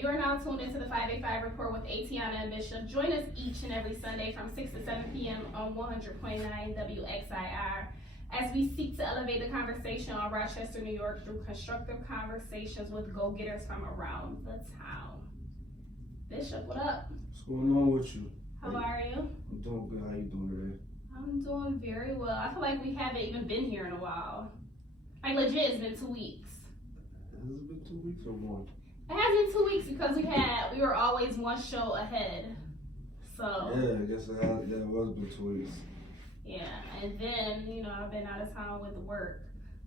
You are now tuned into the 585 Report with Atiana and Bishop. Join us each and every Sunday from 6 to 7 p.m. on 100.9 WXIR as we seek to elevate the conversation on Rochester, New York through constructive conversations with go-getters from around the town. Bishop, what up? What's going on with you? How are you? I'm doing good. How you doing today? I'm doing very well. I feel like we haven't even been here in a while. Like legit, it's been 2 weeks. Has it been 2 weeks or more? It has been 2 weeks because we were always one show ahead. So Yeah, I guess it was been 2 weeks. yeah, and then I've been out of town with work,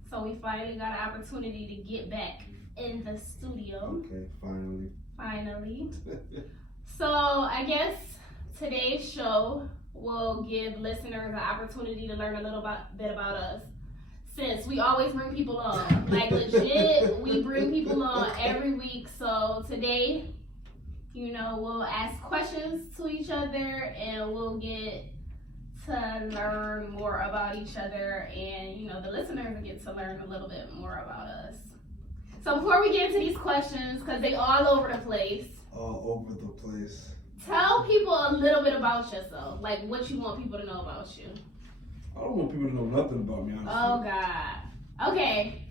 so we finally got an opportunity to get back in the studio. Okay, finally. So I guess today's show will give listeners an opportunity to learn a little bit about us. Since we always bring people on, like legit, we bring people on every week. So today, we'll ask questions to each other and we'll get to learn more about each other, and the listeners will get to learn a little bit more about us. So before we get into these questions, because they all over the place. All over the place. Tell people a little bit about yourself, like what you want people to know about you. I don't want people to know nothing about me, honestly. Oh, God. Okay.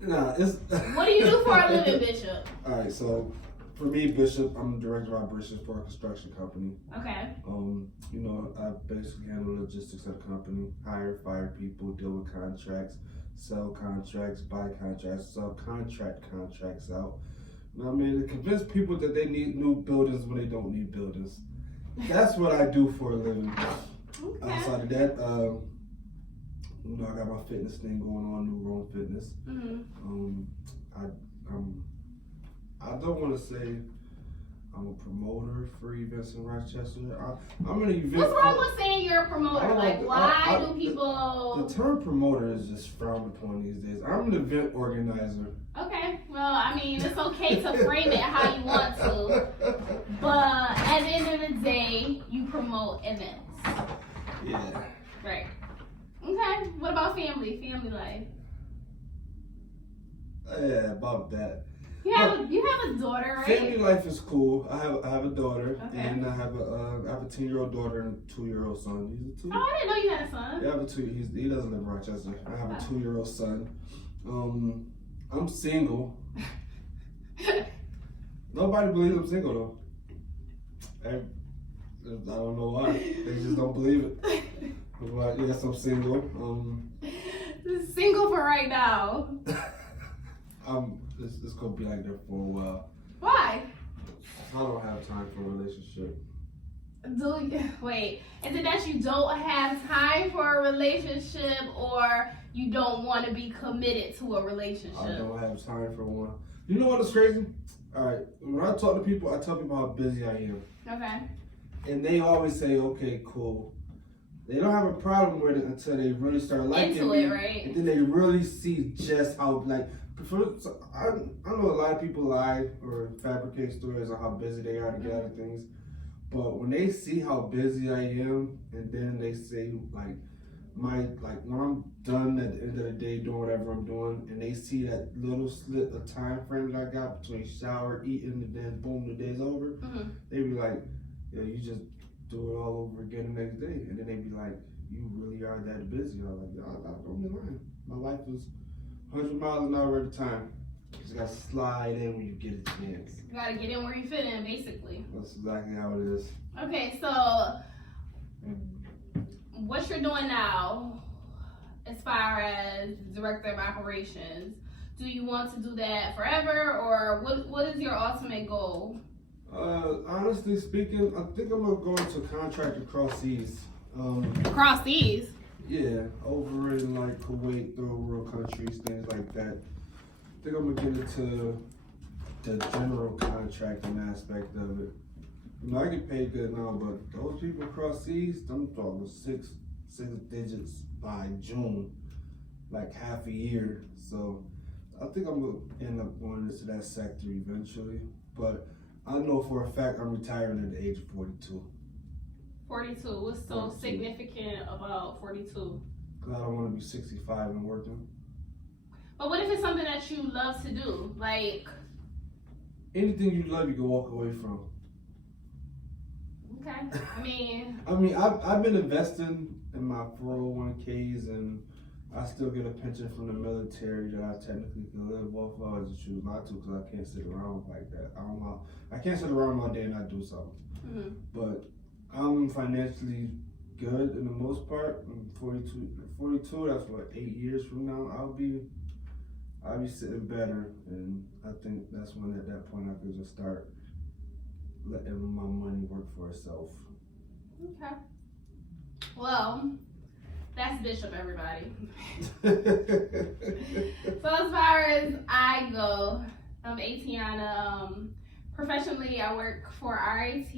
Nah, it's... What do you do for a living, Bishop? Alright, so for me, Bishop, I'm the director of operations for a construction company. Okay. I basically handle logistics at the company, fire people, deal with contracts, sell contracts, buy contracts, subcontract contracts out. To convince people that they need new buildings when they don't need buildings. That's what I do for a living. Okay. Outside of that, I got my fitness thing going on, New Rome Fitness. Mm-hmm. I don't want to say I'm a promoter for events in Rochester. I'm an event. What's wrong with saying you're a promoter? Why do people? The term promoter is just frowned upon these days. I'm an event organizer. Okay, well, it's okay to frame it how you want to, but at the end of the day, you promote events. Yeah. Right. Okay. What about family life? Yeah, about that. You have a daughter, right? Family life is cool. I have a daughter, Okay. and I have a 10-year-old daughter and a 2-year-old son. He's a 2. Oh, I didn't know you had a son. Yeah, I have a 2. He doesn't live in Rochester. I have a 2-year-old son. I'm single. Nobody believes I'm single though. I don't know why. They just don't believe it. But yes, I'm single. Single for right now. It's gonna be like that for a while. Why? I don't have time for a relationship. Wait, is it that you don't have time for a relationship, or you don't want to be committed to a relationship? I don't have time for one. You know what is crazy? Alright, when I talk to people, I tell people how busy I am. Okay. And they always say, okay, cool. They don't have a problem with it until they really start liking Into me. it, right? And then they really see just how, I know a lot of people lie or fabricate stories on how busy they are to get out of things. But when they see how busy I am, and then they say, when I'm done at the end of the day doing whatever I'm doing, and they see that little slit of time frame that I got between shower, eating, and then boom, the day's over, they be like, yeah, you just do it all over again the next day. And then they be like, you really are that busy. I'm like, I don't be lying. My life is 100 miles an hour at a time. You just gotta slide in when you get a chance. You gotta get in where you fit in, basically. That's exactly how it is. Okay, so what you're doing now, as far as director of operations, do you want to do that forever, or what is your ultimate goal? Honestly speaking, I think I'm gonna go into contract across seas. Across seas? Yeah, over in Kuwait, third world countries, things like that. I think I'm gonna get into the general contracting aspect of it. I get paid good now, but those people across seas, I'm talking six digits by June, like half a year. So I think I'm gonna end up going into that sector eventually. But I know for a fact I'm retiring at the age of 42. 42. What's so 42. significant about 42? Because I don't want to be 65 and working. But what if it's something that you love to do? Like, anything you love, you can walk away from. Okay. I mean, I've been investing in my 401ks, and I still get a pension from the military that I technically can live off of. I just choose not to because I can't sit around like that. I can't sit around all day and not do something. mm-hmm. But I'm financially good in the most part. I'm 42. That's what 8 years from now I'll be sitting better, and I think that's when at that point I could just start letting my money work for itself. Okay. Well, that's Bishop, everybody. So as far as I go, I'm Atiana. Professionally, I work for RIT,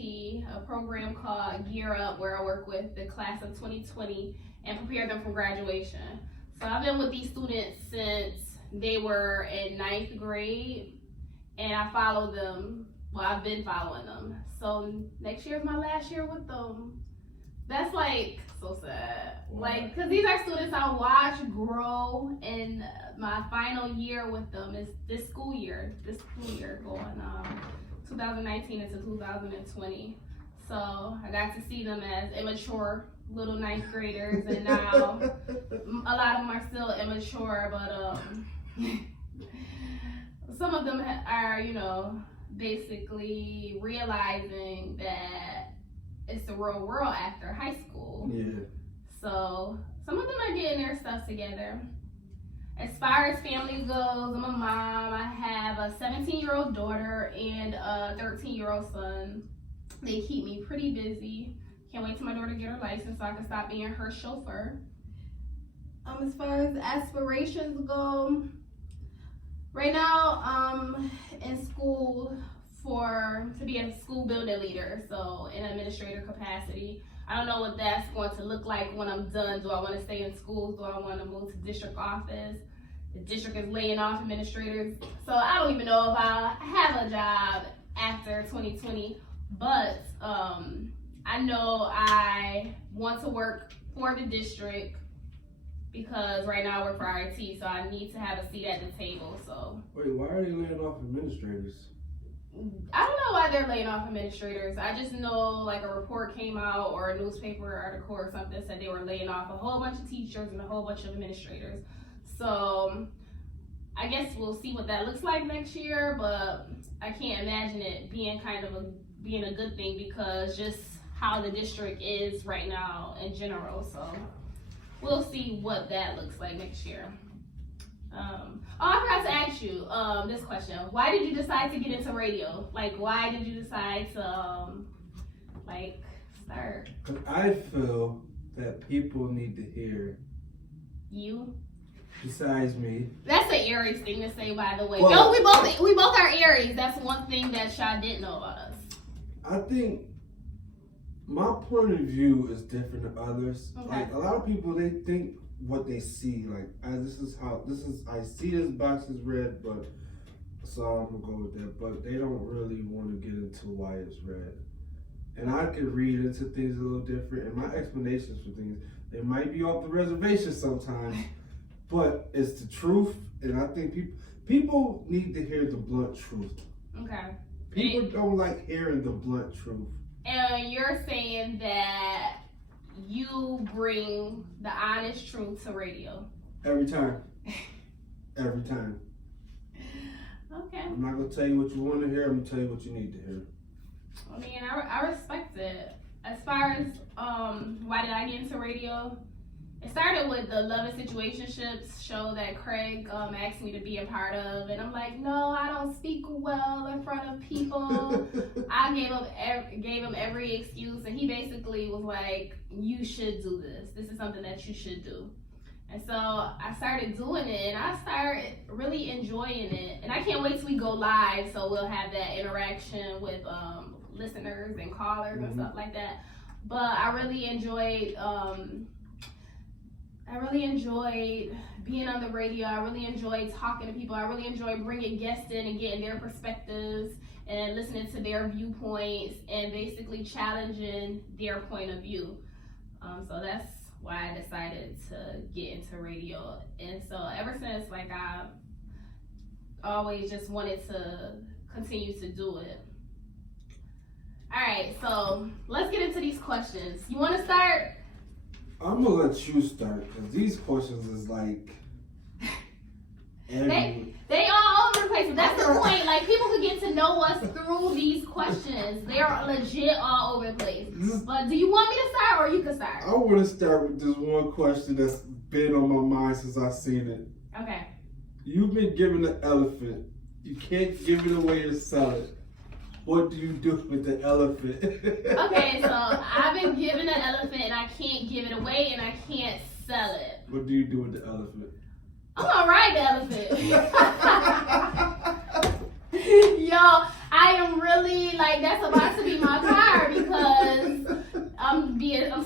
a program called Gear Up, where I work with the class of 2020 and prepare them for graduation. So I've been with these students since they were in 9th grade, and I follow them. Well, I've been following them. So next year is my last year with them. That's like so sad. Like, cause these are students I watch grow, and my final year with them is this school year going 2019 into 2020. So I got to see them as immature little 9th graders, and now a lot of them are still immature, but some of them are, basically realizing that it's the real world after high school. Yeah. So some of them are getting their stuff together. As far as family goes, I'm a mom. I have a 17-year-old daughter and a 13-year-old son. They keep me pretty busy. Can't wait till my daughter get her license so I can stop being her chauffeur. As far as aspirations go, right now I'm in school to be a school building leader, so in administrator capacity. I don't know what that's going to look like when I'm done. Do I want to stay in schools? Do I want to move to district office? The district is laying off administrators, so I don't even know if I'll have a job after 2020, but I know I want to work for the district because right now I work for RIT, so I need to have a seat at the table. So wait, why are they laying off administrators? I don't know why they're laying off administrators. I just know like a report came out or a newspaper article or something said they were laying off a whole bunch of teachers and a whole bunch of administrators. So I guess we'll see what that looks like next year, but I can't imagine it being being a good thing because just how the district is right now in general. So we'll see what that looks like next year. I forgot to ask you this question. Why did you decide to get into radio? Like, why did you decide to start? Because I feel that people need to hear You? Besides me. That's an Aries thing to say, by the way. Well, No, we both are Aries. That's one thing that y'all didn't know about us. I think my point of view is different than others. Okay. Like a lot of people, they think what they see. Like, I see this box is red, but so I'm gonna go with that. But they don't really want to get into why it's red. And I can read into things a little different, and my explanations for things, they might be off the reservation sometimes, but it's the truth. And I think people need to hear the blunt truth. Okay. People don't like hearing the blunt truth. And you're saying that you bring the honest truth to radio. Every time. Every time. Okay. I'm not going to tell you what you want to hear. I'm going to tell you what you need to hear. I mean, I respect it. As far as why did I get into radio? It started with the Love and Situationships show that Craig asked me to be a part of, and I'm like, no, I don't speak well in front of people. I gave him every excuse, and he basically was like, you should do this. This is something that you should do. And so I started doing it, and I started really enjoying it. And I can't wait till we go live, so we'll have that interaction with listeners and callers and stuff like that. But I really enjoyed being on the radio. I really enjoyed talking to people. I really enjoyed bringing guests in and getting their perspectives and listening to their viewpoints and basically challenging their point of view. So that's why I decided to get into radio. And so ever since, like, always just wanted to continue to do it. All right, so let's get into these questions. You want to start? I'm gonna let you start because these questions is like they all over the place. But that's the point. Like, people could get to know us through these questions. They are legit all over the place. But do you want me to start or you can start? I want to start with this one question that's been on my mind since I've seen it. Okay. You've been given an elephant. You can't give it away or sell it. What do you do with the elephant? Okay, so I've been given an elephant and I can't give it away and I can't sell it. What do you do with the elephant? I'm gonna ride the elephant. Yo, I am really like, that's about to be my car because I'm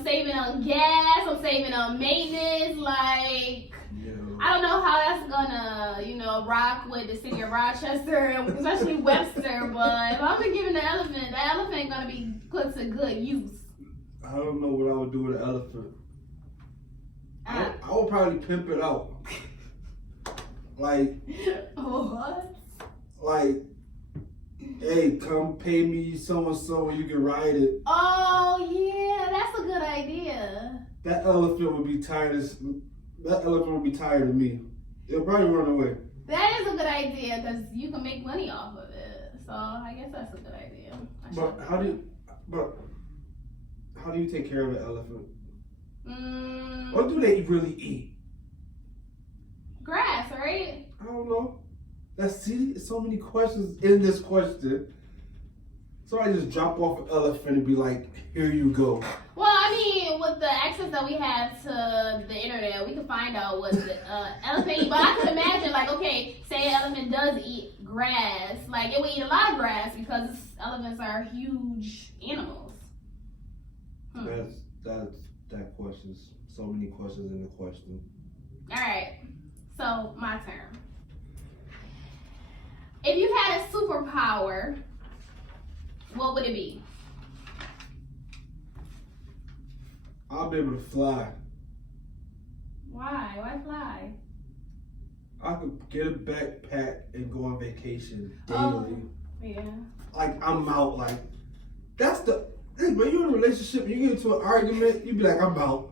saving on gas, I'm saving on maintenance, like. I don't know how that's gonna, rock with the city of Rochester, especially Webster, but if I'm been given the elephant gonna be put to good use. I don't know what I would do with an elephant. I would probably pimp it out. Like, what? Like, hey, come pay me so and so and you can ride it. Oh yeah, that's a good idea. That elephant would be tired of me. It'll probably run away. That is a good idea because you can make money off of it. So I guess that's a good idea. But how do you take care of an elephant? What do they really eat? Grass, right? I don't know. See, so many questions in this question. So I just drop off an elephant and be like, here you go. Well, I mean, with the access that we have to the internet, we can find out what the elephant eat. But I could imagine, like, okay, say an elephant does eat grass. Like, it would eat a lot of grass because elephants are huge animals. That's that question's so many questions in the question. All right, so my turn. If you had a superpower, what would it be? I'll be able to fly. Why? Why fly? I could get a backpack and go on vacation daily. Oh, yeah. Like, I'm out. Like, that's the... Hey, but you're in a relationship and you get into an argument, you be like, I'm out.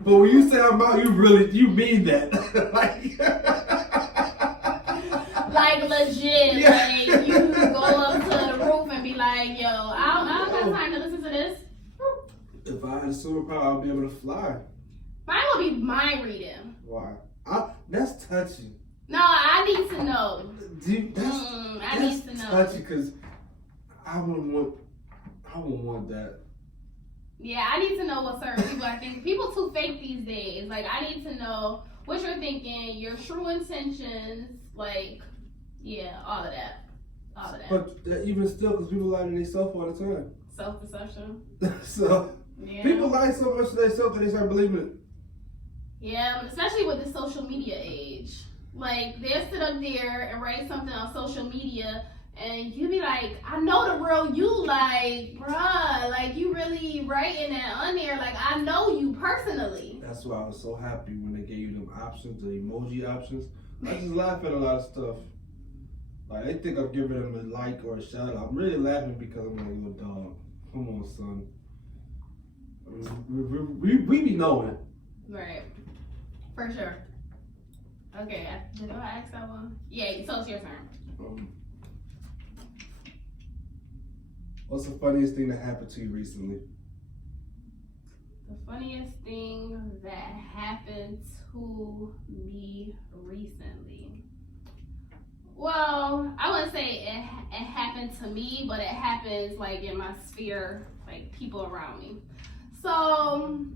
But when you say I'm out, you mean that. Like legit. Yeah. Like, you go up to the roof and be like, yo, I don't got time to listen to this. If I had a superpower, I'd be able to fly. Mine would be mind reading. Why? That's touchy. No, I need to know. I need to know. Touchy because I wouldn't want that. Yeah, I need to know what certain people are thinking. People too fake these days. Like, I need to know what you're thinking, your true intentions, like, yeah, all of that. But even still, because people lie to themselves all the time. Self-deception. So, Yeah. people lie so much to themselves that they start believing it. Yeah, especially with the social media age. Like, they'll sit up there and write something on social media, and you be like, I know the real you, like, bruh, like, you really writing that on there, like, I know you personally. That's why I was so happy when they gave you them options, the emoji options. I just laugh at a lot of stuff. Like, they think I'm giving them a like or a shout out. I'm really laughing because I'm like, little dog, come on, son. We be knowing. Right. For sure. Okay, did I ask that one? Yeah, so it's your turn. What's the funniest thing that happened to you recently? The funniest thing that happened to me recently. Well, I wouldn't say it happened to me, but it happens like in my sphere, like people around me. So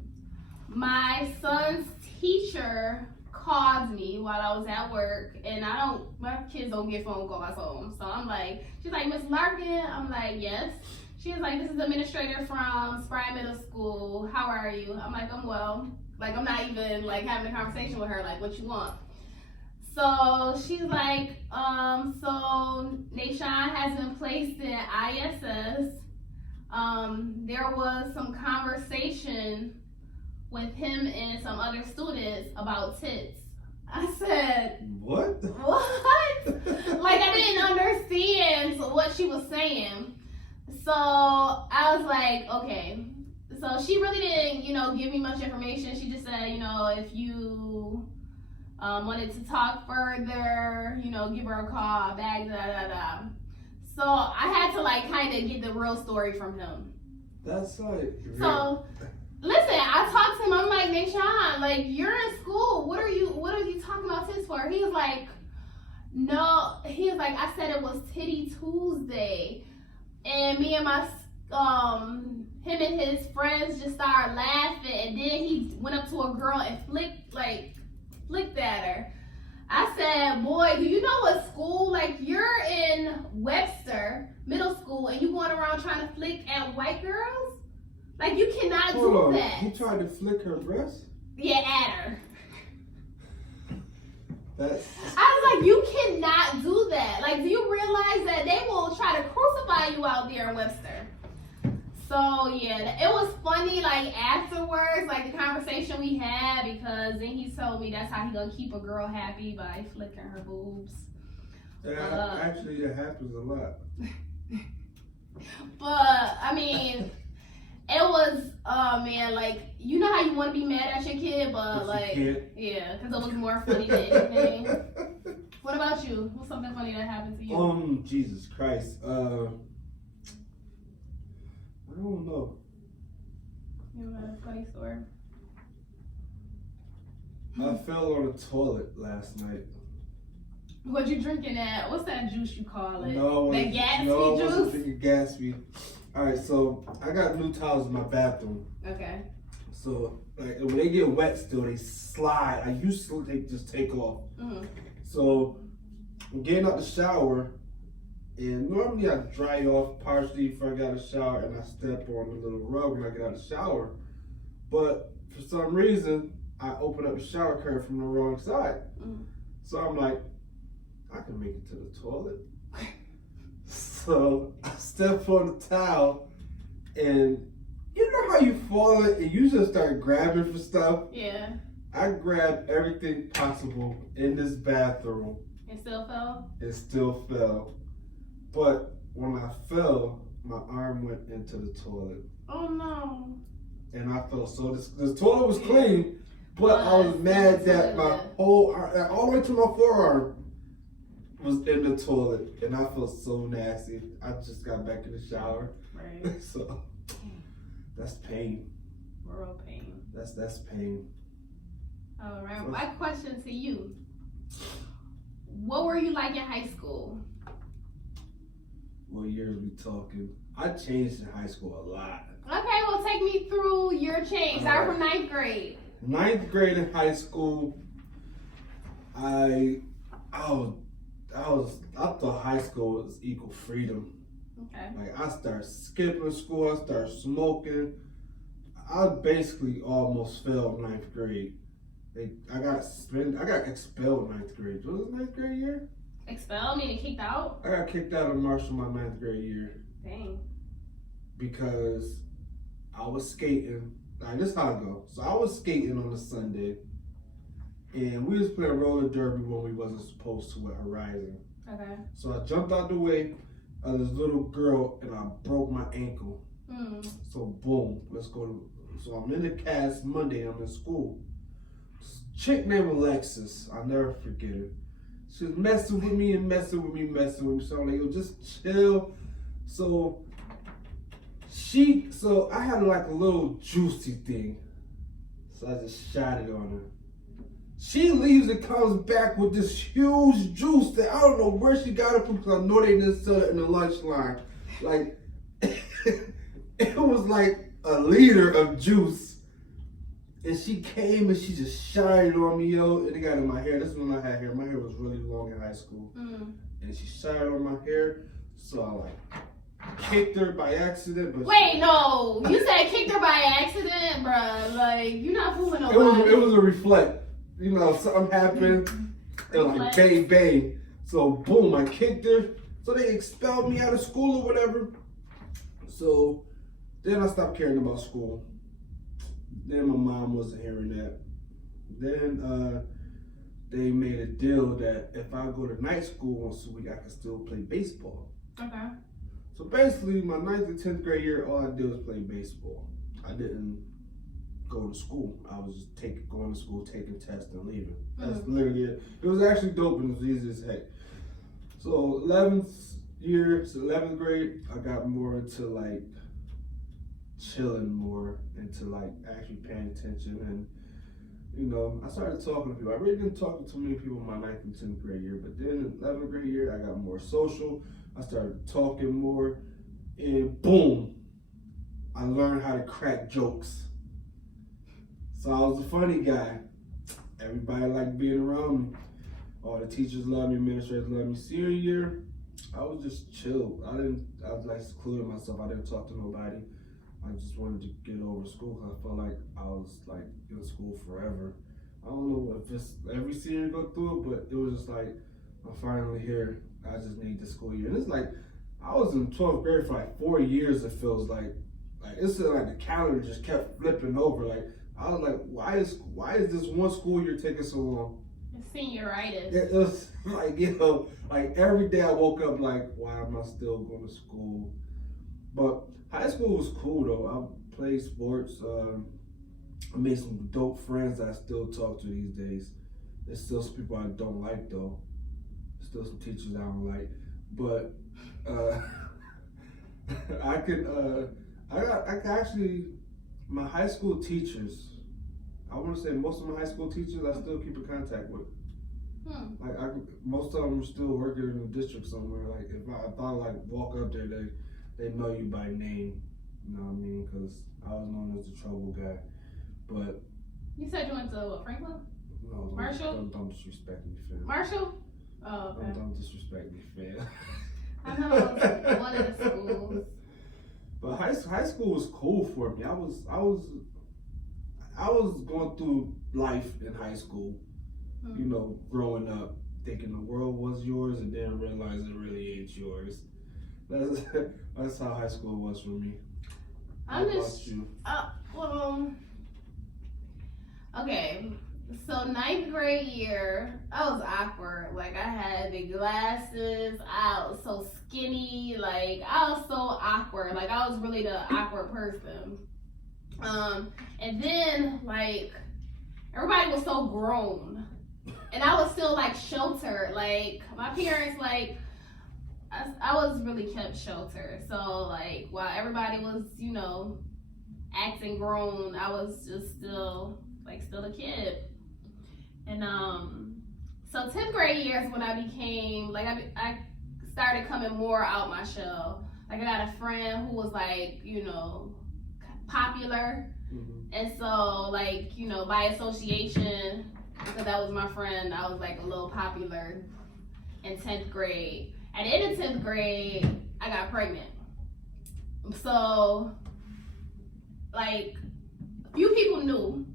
my son's teacher called me while I was at work, and my kids don't get phone calls home. So I'm like, she's like, Miss Larkin? I'm like, yes. She's like, this is the administrator from Spry Middle School. How are you? I'm like, I'm well. Like, I'm not even like having a conversation with her, like, what you want? So she's like, so Nashawn has been placed in ISS. There was some conversation with him and some other students about tits. I said, What? what? Like, I didn't understand what she was saying. So I was like, okay. So she really didn't, give me much information. She just said, if you wanted to talk further, give her a call back, da da da. So I had to like kind of get the real story from him. That's like. So listen, I talked to him. I'm like, Nashawn, like you're in school. What are you talking about this for? He was like, no. He was like, I said it was Titty Tuesday, and me and my him and his friends just started laughing, and then he went up to a girl and flicked at her. I said, boy, do you know what school? Like, you're in Webster Middle School, and you going around trying to flick at white girls? Like, you cannot do that. He tried to flick her breast? Yeah, at her. I was like, you cannot do that. Like, do you realize that they will try to crucify you out there in Webster? So, yeah, it was funny, like, afterwards, like, the conversation we had, because then he told me that's how he gonna keep a girl happy, by flicking her boobs. Actually, it happens a lot. But, I mean, it was, man, like, you know how you want to be mad at your kid, but like, yeah, because it was more funny than anything. What about you? What's something funny that happened to you? Jesus Christ. I don't know. You have a funny story? I fell on the toilet last night. What you drinking at? What's that juice you call it? No, that Gatsby no, juice? I wasn't drinking Gatsby. All right, so I got new towels in my bathroom. Okay. So like when they get wet still, they slide. I used to just take off. Mm-hmm. So I'm getting out the shower, and normally I dry off partially before I got out the shower, and I step on a little rug when I get out of the shower. But for some reason, I open up the shower curtain from the wrong side. Mm-hmm. So I'm like, I can make it to the toilet. So I step on the towel, and you know how you fall and you just start grabbing for stuff? Yeah. I grabbed everything possible in this bathroom. It still fell? It still fell. But when I fell, my arm went into the toilet. Oh no. And I felt so, this toilet was clean, but I was mad that my whole arm, all the way to my forearm, was in the toilet, and I felt so nasty. I just got back in the shower. Right. So that's pain. Real pain. That's pain. All right. My question to you: what were you like in high school? What years we talking? I changed in high school a lot. Okay, well, take me through your change. Start from 9th grade. 9th grade in high school, I thought high school was equal freedom. Okay. Like I started skipping school, I started smoking. I basically almost failed 9th grade. I got expelled 9th grade. Was it 9th grade year? Expelled, meaning kicked out? I got kicked out of Marshall my 9th grade year. Dang. Because I was skating. Like, this is how it goes. So I was skating on a Sunday, and we was playing roller derby when we wasn't supposed to at Horizon. Okay. So I jumped out the way of this little girl, and I broke my ankle. So boom, let's go. So I'm in the cast Monday. I'm in school. This chick named Alexis, I'll never forget her. She was messing with me. So I'm like, yo, just chill. So I had like a little juicy thing. So I just shot it on her. She leaves and comes back with this huge juice that I don't know where she got it from, because I know they didn't sell it in the lunch line. Like, it was like a liter of juice. And she came and she just shied on me, yo. And it got in my hair. This is when I had hair. My hair was really long in high school. And she shied on my hair. So I like kicked her by accident. But wait, no. You said kicked her by accident, bruh. Like, you're not fooling nobody. It was a reflect. You know, something happened. It was like bang, bang. So boom, I kicked her. So they expelled me out of school or whatever. So then I stopped caring about school. Then my mom wasn't hearing that. Then they made a deal that if I go to night school once a week, I can still play baseball. Okay. So basically, my 9th and 10th grade year, all I did was play baseball. I didn't go to school. I was just going to school, taking tests, and leaving. That's literally it. It was actually dope and it was easy as heck. So 11th grade, I got more into like chilling more, into like actually paying attention, and you know, I started talking to people. I really didn't talk to too many people in my 9th and 10th grade year, but then in 11th grade year, I got more social. I started talking more, and boom, I learned how to crack jokes. So I was a funny guy. Everybody liked being around me. All the teachers loved me, administrators loved me. Senior year, I was just chill. I was like secluding myself. I didn't talk to nobody. I just wanted to get over school because I felt like I was like in school forever. I don't know if it's every senior go through it, but it was just like, I'm finally here. I just need the school year. And it's like, I was in 12th grade for like 4 years, it feels like. Like, it's like the calendar just kept flipping over. Like, I was like, why is this one school year taking so long? Senioritis. It was like, you know, like every day I woke up like, why am I still going to school? But high school was cool though. I played sports. I made some dope friends that I still talk to these days. There's still some people I don't like though. Still some teachers I don't like. But I could actually, my high school teachers, I want to say most of my high school teachers I still keep in contact with. Like most of them are still working in the district somewhere. Like if I like walk up there, they know you by name. You know what I mean? Because I was known as the trouble guy. But you said you went to what, Franklin? No, Marshall? Don't disrespect me, fam. Marshall? Oh, okay. Don't disrespect me, fam. I know one of the schools. But high school was cool for me. I was going through life in high school. You know, growing up, thinking the world was yours, and then realizing it really ain't yours. That's how high school was for me. I'm How just. about you? Okay. So 9th grade year, I was awkward. Like I had the glasses. I was so skinny. Like I was so awkward. Like I was really the awkward person. And then like everybody was so grown, and I was still like sheltered. Like my parents, like I was really kept sheltered. So like while everybody was, you know, acting grown, I was just still a kid. And so 10th grade years when I became like I started coming more out my shell. Like I got a friend who was like, you know, popular. And so like, you know, by association, because that was my friend, I was like a little popular in 10th grade. At the end of 10th grade, I got pregnant. So like a few people knew,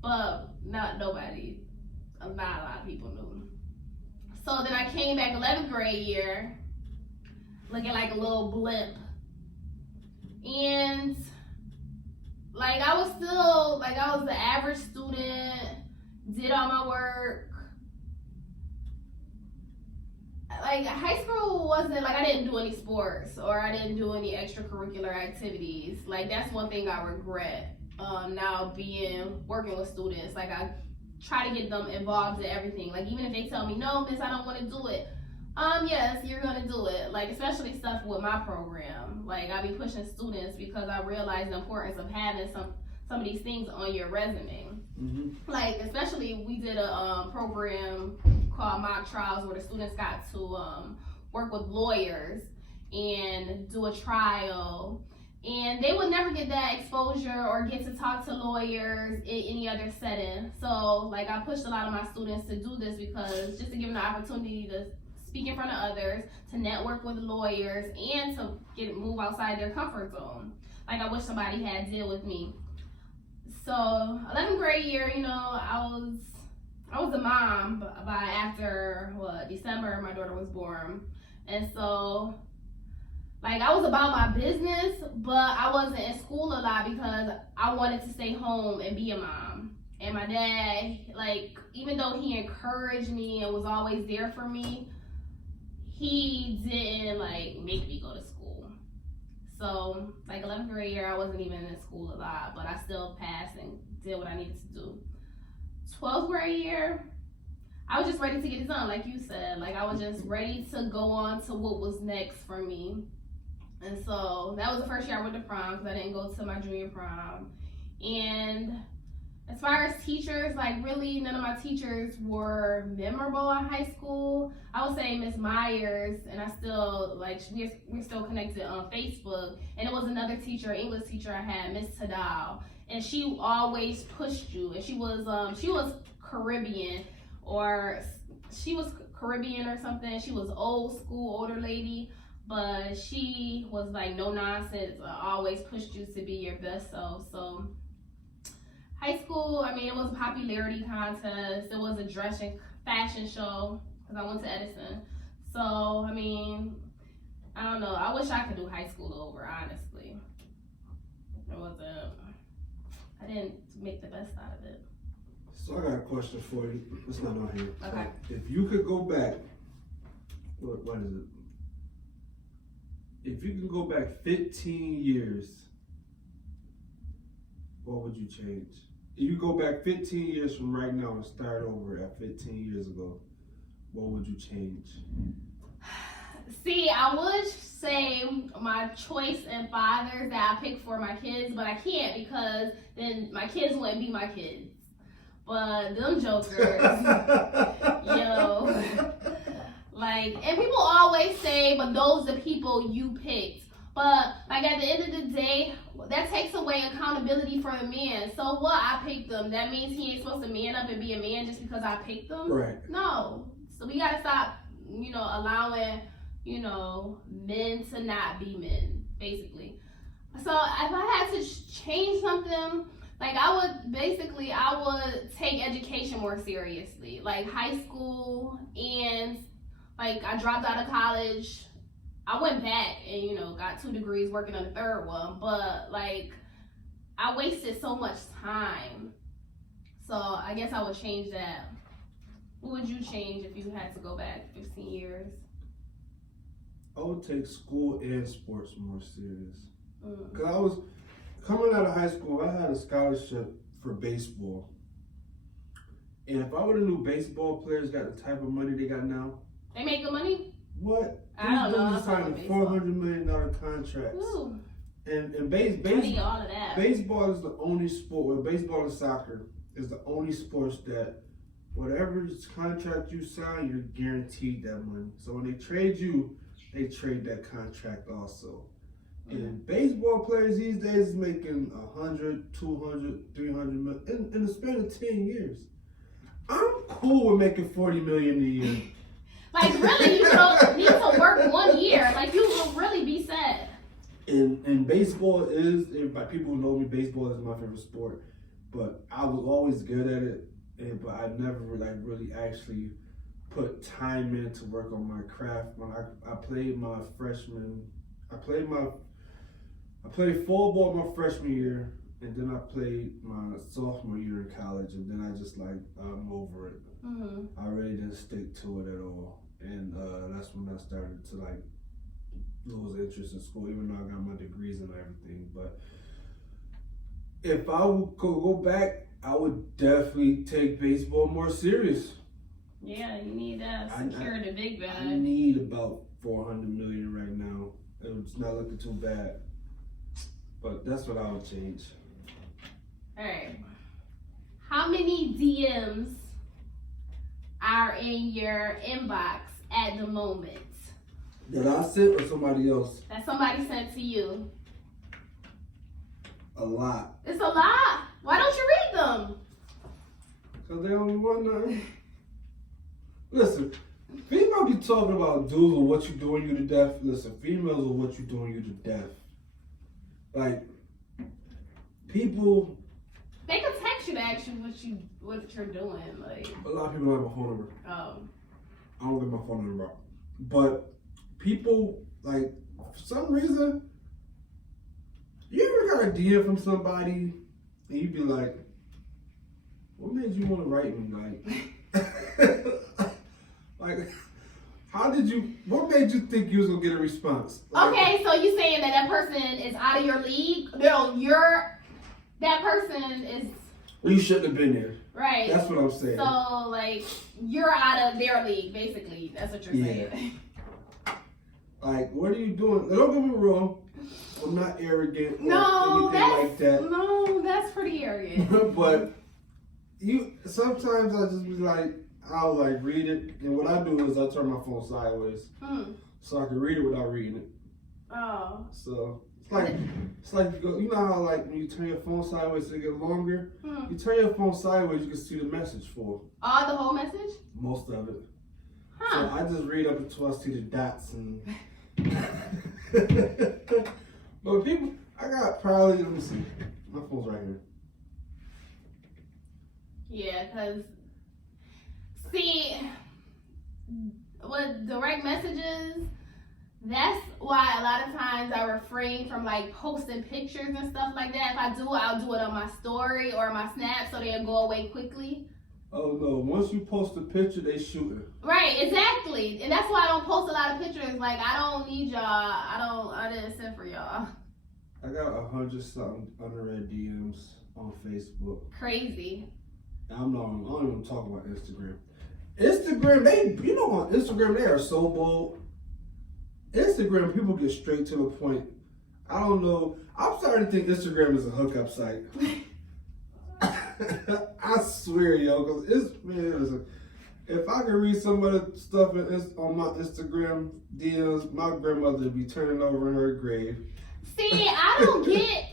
but not a lot of people knew. So then I came back 11th grade year, looking like a little blimp. And like I was the average student, did all my work. Like high school wasn't like I didn't do any sports or I didn't do any extracurricular activities. Like that's one thing I regret. Now working with students, like I try to get them involved in everything. Like even if they tell me, no, miss, I don't want to do it. Yes, you're gonna do it. Like especially stuff with my program. Like I be pushing students because I realize the importance of having some of these things on your resume. Like especially we did a program called mock trials where the students got to work with lawyers and do a trial. And they would never get that exposure or get to talk to lawyers in any other setting. So like I pushed a lot of my students to do this because just to give them the opportunity to speak in front of others, to network with lawyers, and to move outside their comfort zone. Like I wish somebody had did with me. So 11th grade year, you know, I was a mom by after December my daughter was born. And so like I was about my business, but I wasn't in school a lot because I wanted to stay home and be a mom. And my dad, like, even though he encouraged me and was always there for me, he didn't, like, make me go to school. So, like, 11th grade year, I wasn't even in school a lot, but I still passed and did what I needed to do. 12th grade year, I was just ready to get it done, like you said. Like, I was just ready to go on to what was next for me. And so, that was the first year I went to prom, because I didn't go to my junior prom. And as far as teachers, like, really none of my teachers were memorable in high school. I would say Miss Myers, and I still, like, we're still connected on Facebook. And it was another teacher, English teacher I had, Miss Tadal. And she always pushed you. And she was Caribbean, or something. She was old school, older lady. But she was, like, no nonsense, always pushed you to be your best self. So high school, I mean, it was a popularity contest. It was a dress and fashion show, because I went to Edison. So, I mean, I don't know. I wish I could do high school over, honestly. I didn't make the best out of it. So I got a question for you. It's not on here. Okay. If you could go back, what is it? If you could go back 15 years, what would you change? If you go back 15 years from right now and start over at 15 years ago, what would you change? See, I would say my choice in fathers that I picked for my kids, but I can't, because then my kids wouldn't be my kids. But them jokers, yo. Like, and people always say, but those are the people you picked. But, like, at the end of the day, that takes away accountability for the man. So what? I picked them. That means he ain't supposed to man up and be a man just because I picked them? Right. No. So we gotta stop, allowing, men to not be men, basically. So if I had to change something, like, I would take education more seriously. Like, high school, and, like, I dropped out of college. I went back and, got 2 degrees working on the 3rd one. But, like, I wasted so much time. So I guess I would change that. What would you change if you had to go back 15 years? I would take school and sports more serious. Mm. Because I was coming out of high school, I had a scholarship for baseball. And if I would have knew baseball players got the type of money they got now. They make good money? What? I don't know. These signed $400 million contracts. Ooh. And I need all of that. baseball is the only sport, where baseball and soccer is the only sports that whatever contract you sign, you're guaranteed that money. So when they trade you, they trade that contract also. And baseball players these days is making 100, 200, 300 million in the span of 10 years. I'm cool with making 40 million a year. Like, really, you don't need to work 1 year. Like, you will really be sad. And baseball is, by people who know me, baseball is my favorite sport. But I was always good at it, but I never really actually put time in to work on my craft. When I played my freshman, I played fall ball my freshman year, and then I played my sophomore year in college, and then I'm over it. Mm-hmm. I really didn't stick to it at all, and that's when I started to lose interest in school, even though I got my degrees and everything. But if I could go back, I would definitely take baseball more serious. Yeah, you need that. Secure the big bag. I need about $400 million right now. It's not looking too bad, but that's what I would change. All right. How many DMs are in your inbox at the moment? That I sent or somebody else? That somebody sent to you? A lot. It's a lot. Why don't you read them? Because they only want nothing. Listen, females be talking about dudes or what you doing you to death. Listen, females are what you doing you to death. Like, people... They could text you to ask you what you're doing. Like, a lot of people don't have my phone number. Oh. I don't get my phone number out. But people, like, for some reason, you ever got a DM from somebody and you be like, what made you want to write me? Like, what made you think you was going to get a response? Like, Okay, so you saying that person is out of your league? No, that person is... You shouldn't have been there. Right. That's what I'm saying. So, like, you're out of their league, basically. That's what you're saying. Like, what are you doing? Don't get me wrong. I'm not arrogant or No, anything like that. No, that's pretty arrogant. But sometimes I just be like, I'll like read it, and what I do is I turn my phone sideways so I can read it without reading it. Oh. So it's like you know how like when you turn your phone sideways to get longer, you turn your phone sideways, you can see the message for the whole message. most of it. Huh. So I just read up until I see the dots and. But people, I got probably, let me see, my phone's right here. Yeah, because, see, with direct messages, that's why a lot of times I refrain from like posting pictures and stuff like that. If I do, I'll do it on my story or my snap so they'll go away quickly. Oh no, once you post a picture, they shoot it. Right, exactly. And that's why I don't post a lot of pictures. Like, I don't need y'all. I didn't send for y'all. I got 100-something unread DMs on Facebook. Crazy. I don't even talk about Instagram. Instagram, you know, on Instagram, they are so bold. Instagram, people get straight to the point. I don't know. I'm starting to think Instagram is a hookup site. I swear, yo, because listen, if I could read some of the stuff on my Instagram DMs, my grandmother would be turning over in her grave. See, I don't get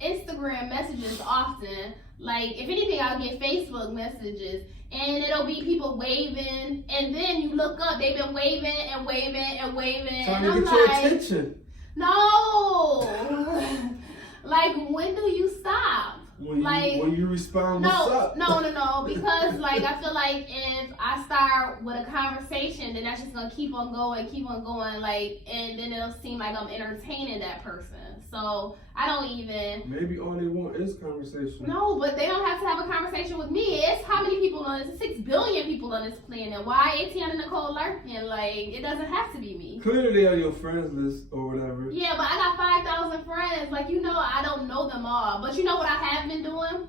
Instagram messages often. Like, if anything, I'll get Facebook messages, and it'll be people waving, and then you look up, they've been waving and waving and waving, Trying and to I'm get your like, attention. no. Like, when do you stop? When you respond, No, what's up? no, because like I feel like if I start with a conversation, then that's just gonna keep on going, like, and then it'll seem like I'm entertaining that person. So I don't even. Maybe all they want is conversation. No, but they don't have to have a conversation with me. It's how many people on this? 6 billion people on this planet. Why Atiana Nicole lurking? Like, it doesn't have to be me. Clearly they on your friends list or whatever. Yeah, but I got 5,000 friends. Like, you know, I don't know them all. But you know what I have been doing?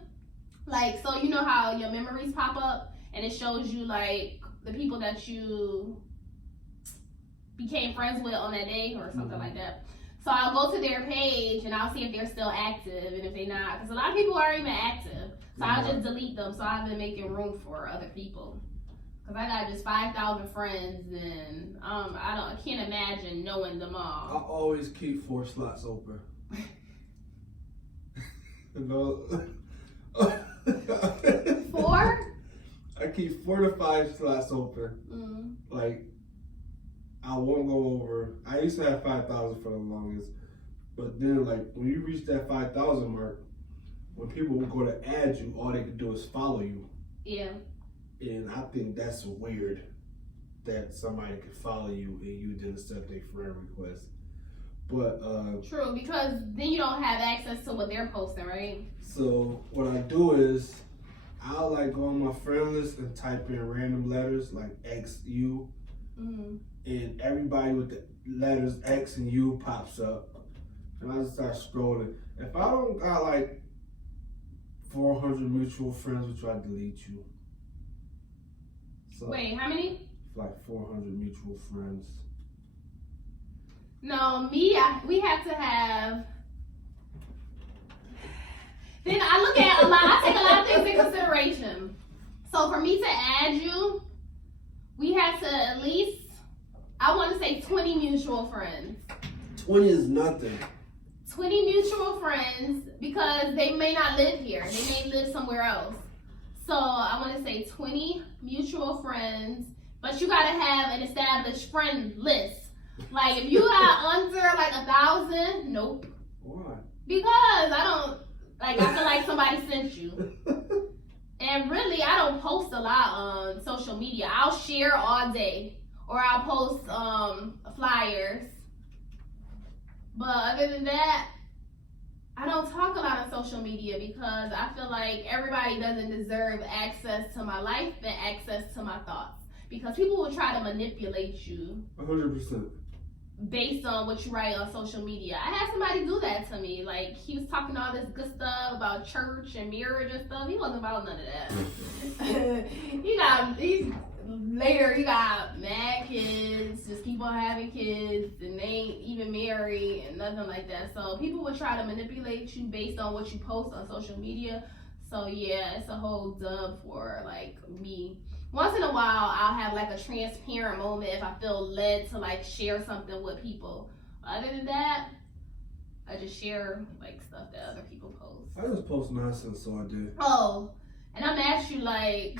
Like, so you know how your memories pop up and it shows you like the people that you became friends with on that day or something like that. So I'll go to their page and I'll see if they're still active, and if they're not, because a lot of people aren't even active. So I'll just delete them. So I've been making room for other people. Because I got just 5,000 friends, and I can't imagine knowing them all. I always keep 4 slots open. No. 4? I keep 4 to 5 slots open. Like, I won't go over. I used to have 5,000 for the longest, but then like when you reach that 5,000 mark, when people will go to add you, all they can do is follow you. Yeah. And I think that's weird that somebody can follow you and you didn't accept their friend request. But true, because then you don't have access to what they're posting, right? So what I do is I'll like go on my friend list and type in random letters like XU. And everybody with the letters X and U pops up. And I just start scrolling. If I don't got like 400 mutual friends, which I delete you. So wait, how many? Like 400 mutual friends. No, we have to have. Then I look at I take a lot of things in consideration. So for me to add you, we have to at least, I want to say 20 mutual friends. 20 is nothing. 20 mutual friends, because they may not live here. They may live somewhere else. So I want to say 20 mutual friends, but you got to have an established friend list. Like, if you got under like 1,000, nope. Why? Because I feel like somebody sent you. And really, I don't post a lot on social media. I'll share all day, or I'll post flyers. But other than that, I don't talk a lot on social media because I feel like everybody doesn't deserve access to my life and access to my thoughts. Because people will try to manipulate you 100%. based on what you write on social media. I had somebody do that to me. Like, he was talking all this good stuff about church and marriage and stuff. He wasn't about none of that. He got mad kids, just keep on having kids, and they ain't even married and nothing like that. So people would try to manipulate you based on what you post on social media. So yeah, it's a whole dub for like me. Once in a while, I'll have like a transparent moment if I feel led to like share something with people. Other than that, I just share like stuff that other people post. I just post nonsense, so I did. Oh, and I'm at you like,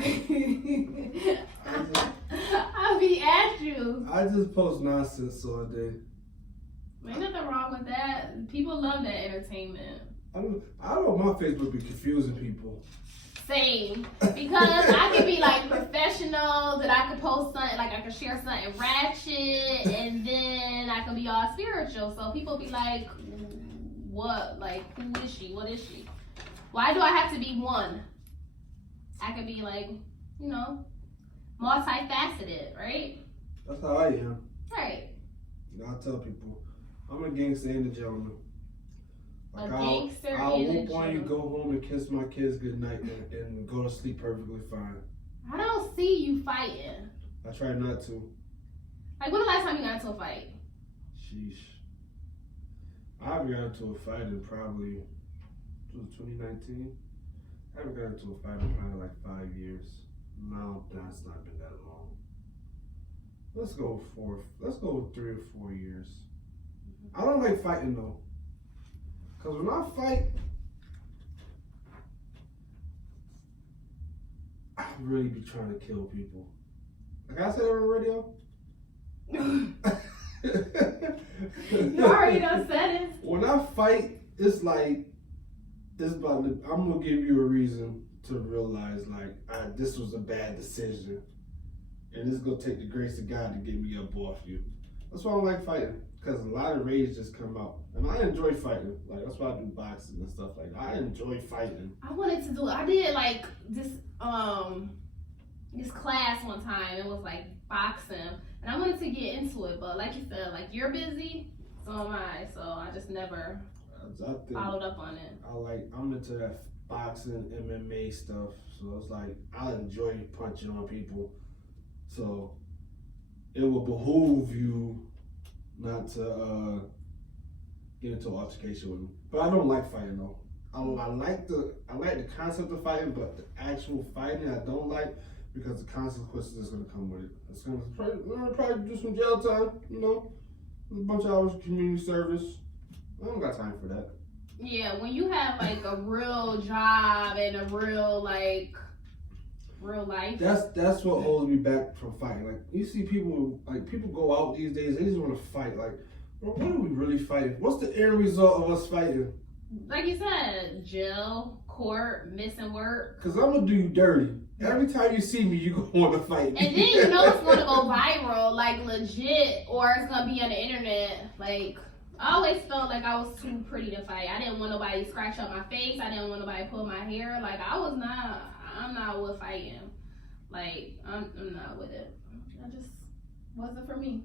I'll be at you. I just post nonsense, so I did. Ain't nothing wrong with that. People love that entertainment. I don't know. My Facebook be confusing people. Same, because I can be like professional, that I could post something, like I could share something ratchet, and then I can be all spiritual. So people be like, what? Like, who is she? What is she? Why do I have to be one? I could be like, you know, multifaceted, right? That's how I am. Right. I tell people, I'm a gangster and a gentleman. Like I'll whoop on you, go home and kiss my kids goodnight and go to sleep perfectly fine. I don't see you fighting. I try not to. Like, when the last time you got into a fight? Sheesh. I haven't got into a fight in probably 2019. I haven't got into a fight in probably like 5 years. No, that's not been that long. Let's go 3 or 4 years. I don't like fighting though. Cause when I fight, I really be trying to kill people. Like I said on the radio. You already done said it. When I fight, it's like I'm gonna give you a reason to realize like this was a bad decision, and it's gonna take the grace of God to get me up off you. That's why I don't like fighting. Because a lot of rage just come out. And I enjoy fighting. Like, that's why I do boxing and stuff like that. I enjoy fighting. I did like this class one time. It was like boxing. And I wanted to get into it. But like you said, like, you're busy, so am I. So I just never followed up on it. I'm into that boxing, MMA stuff. So it's like, I enjoy punching on people. So it will behoove you not to get into an altercation with me. But I don't like fighting though. I like the concept of fighting, but the actual fighting I don't like because the consequences is gonna come with it. It's gonna probably do some jail time, you know, a bunch of hours of community service. I don't got time for that. Yeah, when you have like a real job and a real life. That's what holds me back from fighting. Like, you see people go out these days, they just want to fight. Like, what are we really fighting? What's the end result of us fighting? Like you said, jail, court, missing work. Because I'm going to do you dirty. Every time you see me, you going to want to fight me. And then you know it's going to go viral, like legit, or it's going to be on the internet. Like, I always felt like I was too pretty to fight. I didn't want nobody to scratch up my face. I didn't want nobody to pull my hair. Like, I'm not with fighting. Like, I'm not with it. I just wasn't for me.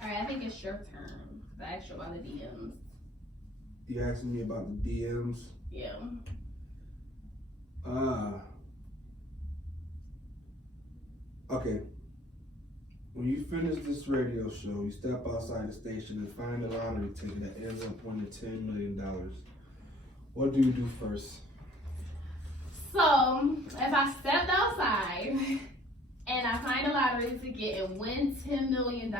Alright, I think it's your turn. I asked you about the DMs. You asking me about the DMs? Yeah. Okay. When you finish this radio show, you step outside the station and find a lottery ticket that ends up winning $10 million. What do you do first? So, if I stepped outside and I find a lottery ticket and win $10 million, I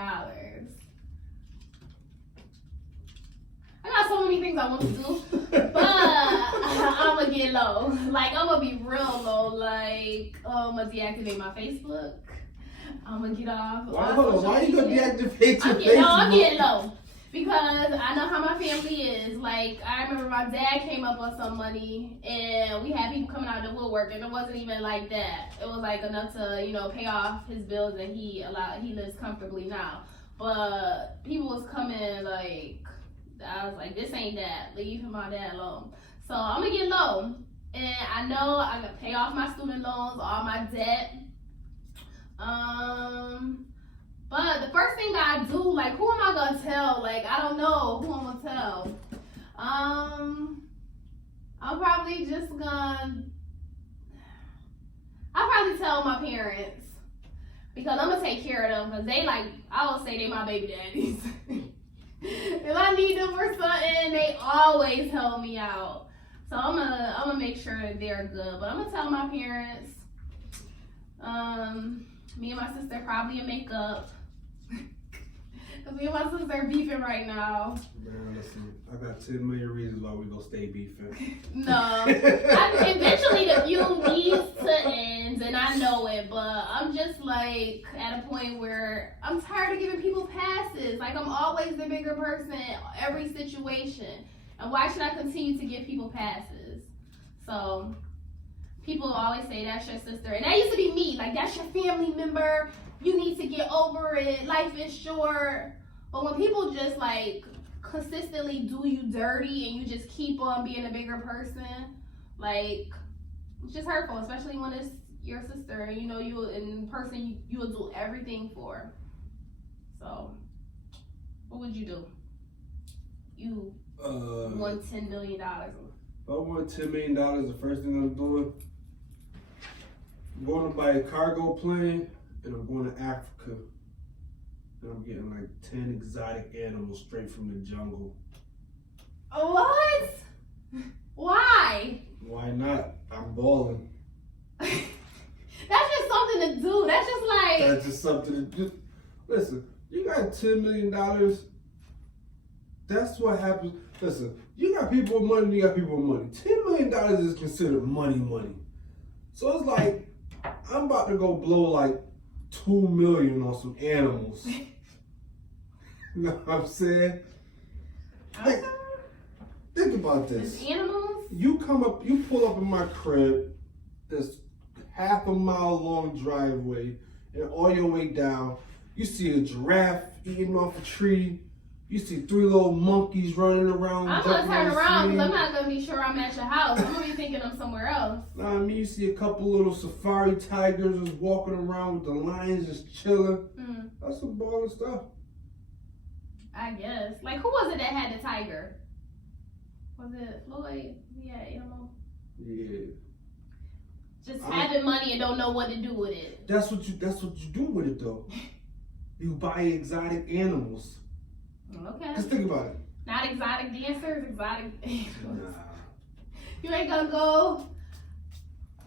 got so many things I want to do, but I'm going to get low. Like, I'm going to be real low. Like, I'm going to deactivate my Facebook. I'm going to get off. Why you going to deactivate your Facebook? No, I'm getting low. Because I know how my family is. Like, I remember my dad came up on some money, and we had people coming out of the woodwork, and it wasn't even like that. It was like enough to, you know, pay off his bills, and he lives comfortably now. But people was coming like I was like, this ain't that. Leave my dad alone. So I'm gonna get low. And I know I'm gonna pay off my student loans, all my debt. But the first thing that I do, like, who am I gonna tell? Like, I don't know who I'm gonna tell. I'm probably just gonna, I'll probably tell my parents. Because I'm gonna take care of them. Because they like, I will say they my baby daddies. If I need them for something, they always help me out. So I'm gonna make sure that they're good. But I'm gonna tell my parents. Me and my sister probably in makeup. Cause me and my sister are beefing right now. Man, listen, I got 10 million reasons why we gonna stay beefing. No, eventually the feud needs to end, and I know it. But I'm just like at a point where I'm tired of giving people passes. Like I'm always the bigger person in every situation, and why should I continue to give people passes? So people always say that's your sister, and that used to be me. Like that's your family member. You need to get over it. Life is short. But when people just like consistently do you dirty and you just keep on being a bigger person, like it's just hurtful, especially when it's your sister and you know you in person you will do everything for. So what would you do? You won $10 million. If I won $10 million, the first thing I'm doing, I'm going to buy a cargo plane and I'm going to Africa. And I'm getting like 10 exotic animals straight from the jungle. What? Why? Why not? I'm balling. That's just something to do. That's just like. That's just something to do. Listen, you got $10 million. That's what happens. Listen, you got people with money, you got people with money. $10 million is considered money. So it's like, I'm about to go blow like $2 million on some animals. You know what I'm saying? Like, think about this. It's animals? You pull up in my crib, this half a mile long driveway, and on your way down, you see a giraffe eating off a tree. You see 3 little monkeys running around. I'm gonna turn around because I'm not gonna be sure I'm at your house. I'm gonna be thinking I'm somewhere else. Nah, I mean, you see a couple little safari tigers just walking around with the lions just chilling. That's some balling stuff. I guess. Like, who was it that had the tiger? Was it Floyd? Yeah, animal. Yeah. Just having money and don't know what to do with it. That's what you do with it though. You buy exotic animals. Okay. Just think about it. Not exotic dancers, exotic animals. Nah. You ain't gonna go.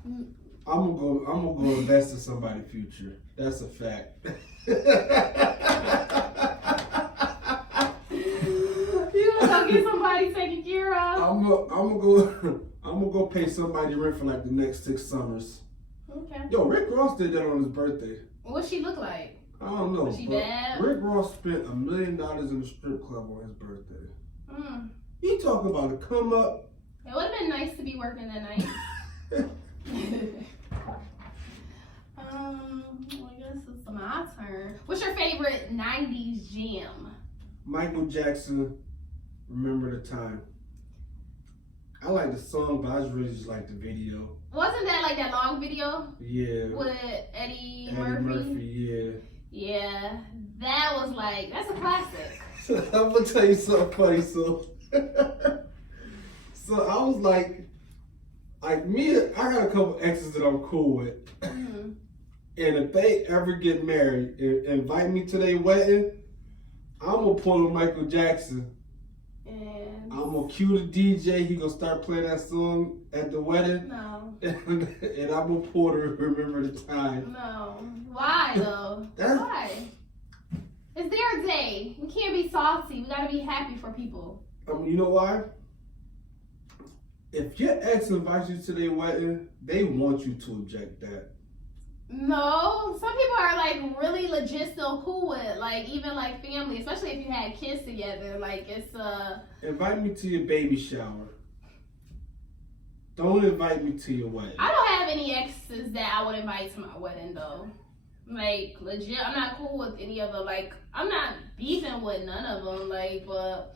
I'm gonna go invest in somebody's future. That's a fact. You gonna go get somebody taken care of? I'm gonna go pay somebody rent for like the next 6 summers. Okay. Yo, Rick Ross did that on his birthday. What she look like? I don't know. Was she bad? Rick Ross spent $1 million in a strip club on his birthday. He talk about a come up. It would have been nice to be working that night. I guess it's my turn. What's your favorite 90s jam? Michael Jackson, Remember the Time. I like the song, but I really just like the video. Wasn't that like that long video? Yeah. With Eddie Murphy, Murphy? yeah. Yeah, that was like, that's a classic. I'm gonna tell you something funny. So I was like me, I got a couple exes that I'm cool with. And if they ever get married and invite me to their wedding, I'm gonna pull a Michael Jackson. And I'm gonna cue the DJ. He gonna start playing that song at the wedding. no. And I'm gonna pull to Remember the Time. No. Why though? Why? It's their day. We can't be salty. We gotta be happy for people. You know why? If your ex invites you to their wedding, they want you to object that. No, some people are like really legit still cool with, like even like family, especially if you had kids together. Like it's Invite me to your baby shower. Don't invite me to your wedding. I don't have any exes that I would invite to my wedding though. Like legit, I'm not cool with any of them. Like I'm not beefing with none of them. Like, but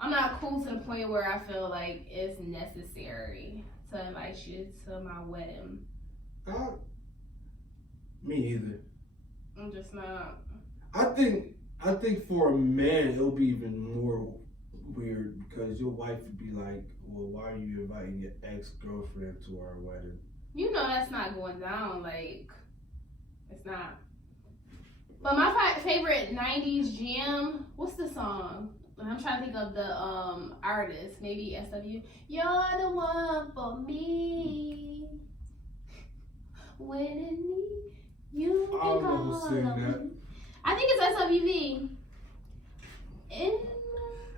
I'm not cool to the point where I feel like it's necessary to invite you to my wedding. Me either. I'm just not. I think for a man it'll be even more weird because your wife would be like, well, why are you inviting your ex-girlfriend to our wedding? You know that's not going down. Like, it's not. But my favorite 90s jam, what's the song? I'm trying to think of the artist. Maybe SW. You're the one for me. When in need, you can I don't know call who's singing on that. me. I think it's SWV.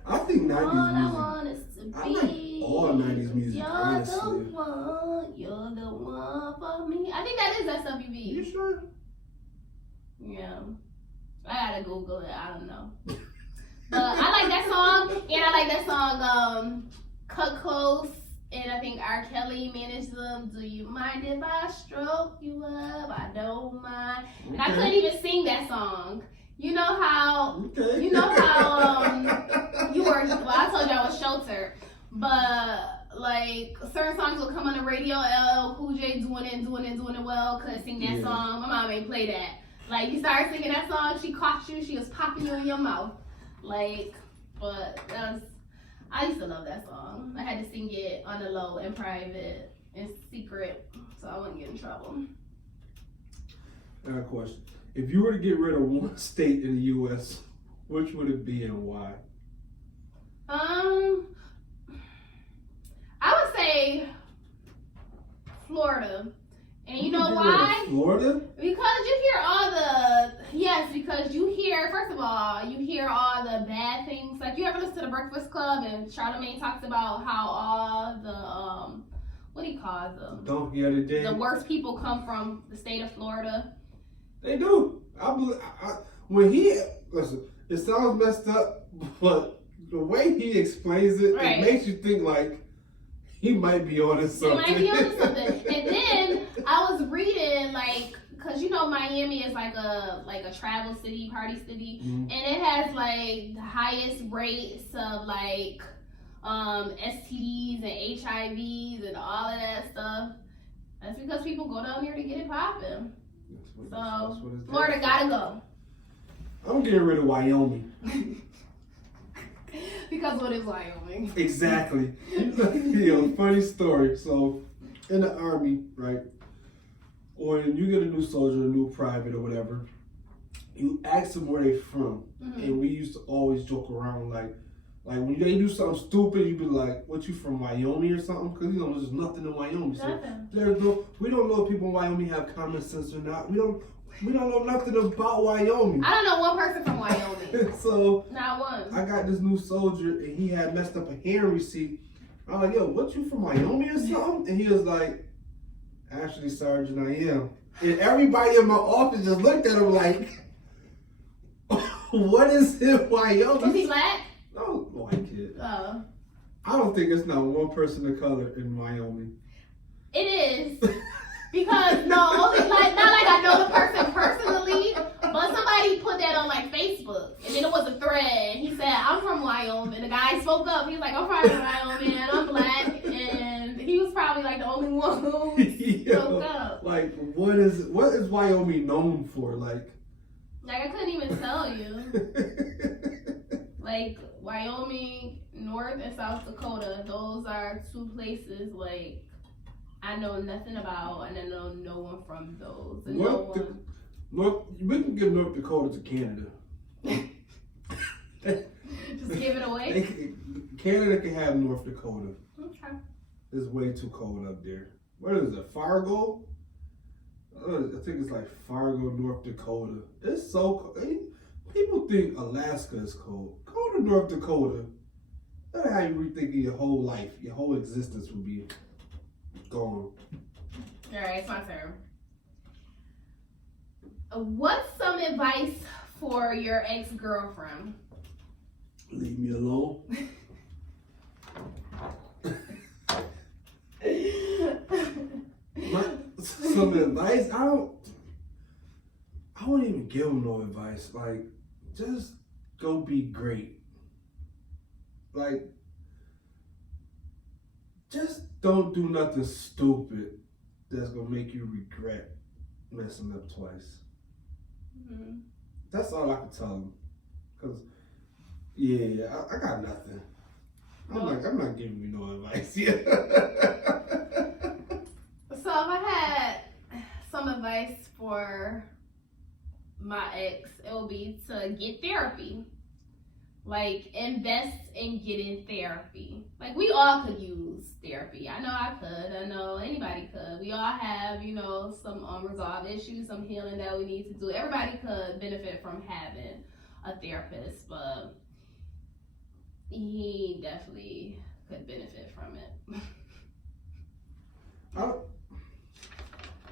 I think 90s all I music. want is to I be. like all 90s music, You're honestly. the one. You're the one for me. I think that is SWV. You sure? Yeah. I gotta Google it. I don't know. But I like that song, and I like that song, Cut Close, and I think R. Kelly managed them. Do you mind if I stroke you up? I don't mind. And I couldn't even sing that song. You know how, Okay. you know how, you were, well, I told you I was sheltered, but like certain songs will come on the radio, LL Cool J doing it well, couldn't sing that song. My mom ain't play that. Like, you started singing that song, she caught you, she was popping you in your mouth. Like, but that was, I used to love that song. I had to sing it on the low, in private, in secret, so I wouldn't get in trouble. I got a question. If you were to get rid of one state in the U.S., which would it be and why? I would say Florida. And you know why? Florida? Because you hear all because you hear, first of all, you hear all the bad things. Like, you ever listen to The Breakfast Club and Charlamagne talks about how all the, what do you call them? Donkey of the day. The worst people come from the state of Florida. They do. Listen, it sounds messed up, but the way he explains it, Right. It makes you think like he might be on to something. He might be onto something. And then I was reading, like, cause you know Miami is like a travel city, party city, Mhm. and it has like the highest rates of like STDs and HIVs and all of that stuff. That's because people go down there to get it popping. So Florida gotta go. I'm getting rid of Wyoming. Because what is Wyoming? Exactly. Funny story. So, in the Army, right, or when you get a new soldier, a new private or whatever, you ask them where they from. Mm-hmm. And we used to always joke around like when they do something stupid, you'd be like, what, you from Wyoming or something? Because, there's nothing in Wyoming. So we don't know if people in Wyoming have common sense or not. We don't know nothing about Wyoming. I don't know one person from Wyoming. So Not one. I got this new soldier and he had messed up a hearing receipt. I'm like, yo, what, you from Wyoming or something? And he was like, actually, Sergeant, I am. And everybody in my office just looked at him like, what is in Wyoming? Was he black? No, white kid. Oh. I don't think it's not one person of color in Wyoming. It is. Because not like I know the person personally, but somebody put that on like Facebook, and then it was a thread. He said, "I'm from Wyoming." And the guy spoke up. He was like, "I'm from Wyoming, and I'm black," and he was probably like the only one who spoke up. Like, what is Wyoming known for? Like I couldn't even tell you. Like Wyoming, North and South Dakota, those are two places like I know nothing about, and I know no one from those. And we can give North Dakota to Canada. Just give it away. Canada can have North Dakota. Okay. It's way too cold up there. What is it, Fargo? I think it's like Fargo, North Dakota. It's so cold. People think Alaska is cold. Go to North Dakota. That's how you rethink your whole life. Your whole existence would be gone. Alright, it's my turn. What's some advice for your ex-girlfriend? Leave me alone. Some advice? I wouldn't even give them no advice. Like, just go be great. like, just don't do nothing stupid that's gonna make you regret messing up twice. Mm-hmm. That's all I can tell them. Cause yeah, I got nothing. I'm not giving you no advice yet. So if I had some advice for my ex, it would be to get therapy. Like, invest in getting therapy. Like, we all could use therapy. I know I could. I know anybody could. We all have, you know, some unresolved issues, some healing that we need to do. Everybody could benefit from having a therapist, but he definitely could benefit from it.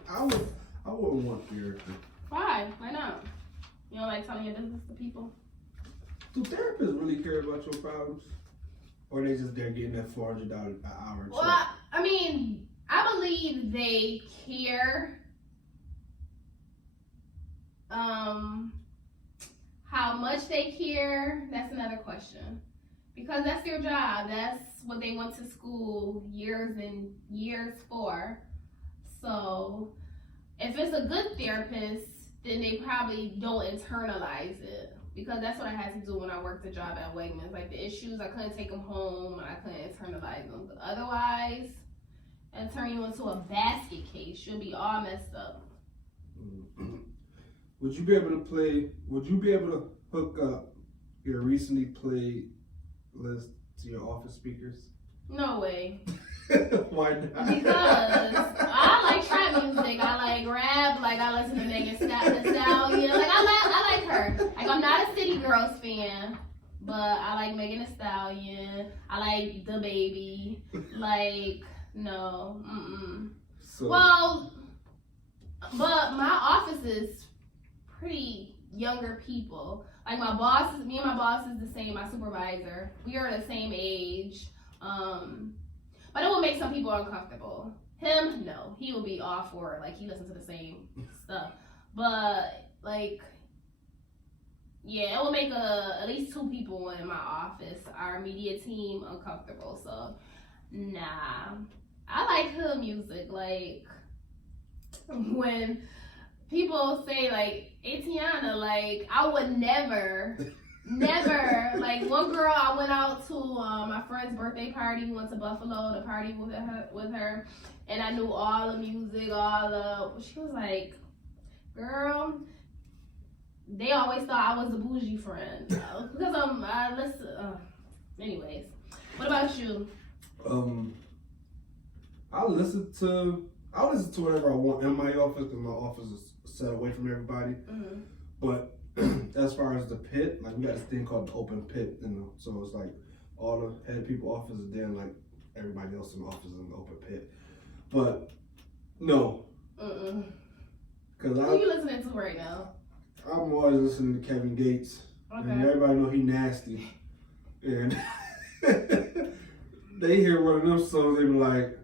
I wouldn't want therapy. Why? Why not? You don't like telling your business to people? Do therapists really care about your problems? Or they just there getting that $400 an hour? Well, I mean, I believe they care. How much they care, that's another question. Because that's their job. That's what they went to school years and years for. So, if it's a good therapist, then they probably don't internalize it. Because that's what I had to do when I worked the job at Wegmans. Like, the issues, I couldn't take them home and I couldn't internalize them. But otherwise, it'll turn you into a basket case. You'll be all messed up. Would you be able to hook up your recently played list to your office speakers? No way. Why not? Because I like trap music. I like rap. Like, I listen to Megan Thee Stallion. Like, I like her. Like, I'm not a City Girls fan, but I like Megan Thee Stallion. I like The Baby. Like, no. So, Well, but my office is pretty younger people. Like, my boss, me and my boss is the same, my supervisor. We are the same age. But it will make some people uncomfortable. Him, no. He will be all for it. Like, he listens to the same stuff. But, like, yeah, it will make at least 2 people in my office, our media team, uncomfortable. So, nah. I like hood music. Like, when people say, like, Atiana, like, I would never, like, one girl, I went out to my friend's birthday party. We went to Buffalo to party with her, and I knew all the music, she was like, girl, they always thought I was the bougie friend. Because I listen, anyways. What about you? I listen to whatever I want in my office because my office is set away from everybody. Mm-hmm. But as far as the pit, like, we got this thing called the open pit, you know. So it's like all the head people offices, then like everybody else in the office in the open pit. But no, because Who are you listening to right now? I'm always listening to Kevin Gates, Okay. and everybody know he nasty, and they hear one of them songs, they be like,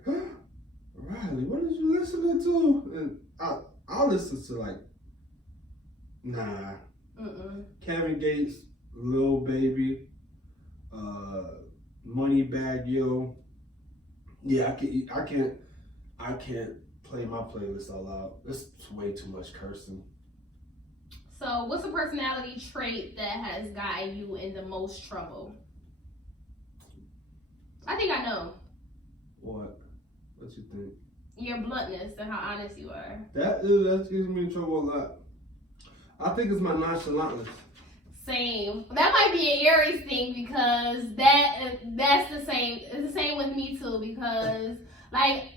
Riley, what did you listening to? And I'll listen to like, nah. Kevin Gates, Lil Baby, Moneybagg Yo. Yeah, I can't play my playlist out loud. It's way too much cursing. So, what's a personality trait that has gotten you in the most trouble? I think I know. What you think? Your bluntness and how honest you are. That gets me in trouble a lot. I think it's my nonchalantness. Same. That might be an Aries thing because that's the same. It's the same with me too because, like,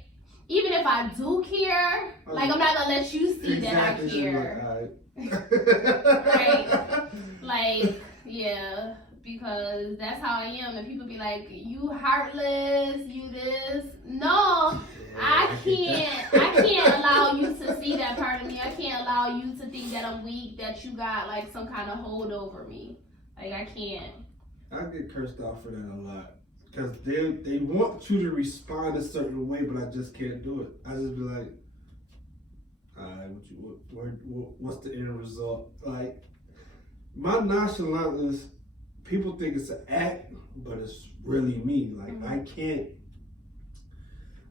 even if I do care, like, I'm not gonna let you see that I care. Right. Like, yeah, because that's how I am. And people be like, you heartless, you this. No, I can't allow you to see that part of me. I can't allow you to think that I'm weak, that you got like some kind of hold over me. Like, I can't. I get cursed out for that a lot. Because they want you to respond a certain way, but I just can't do it. I just be like, alright, what's the end result? Like, my nonchalantness people think it's an act, but it's really me. Like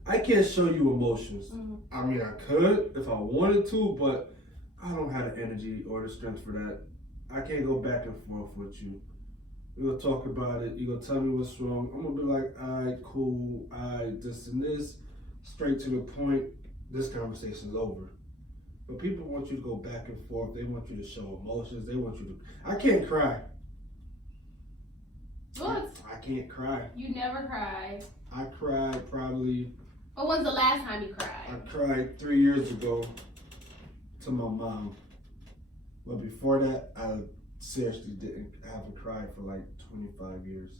I can't show you emotions. I mean, I could if I wanted to, but I don't have the energy or the strength for that. I can't go back and forth with you. We're gonna talk about it. You're gonna tell me what's wrong. I'm gonna be like, all right, cool, all right, this and this, straight to the point. This conversation's over. But people want you to go back and forth. They want you to show emotions. They want you to. I can't cry. What? I can't cry. You never cry. I cried probably. But when's the last time you cried? I cried 3 years ago to my mom. But before that, I seriously didn't. I haven't cried for like 25 years.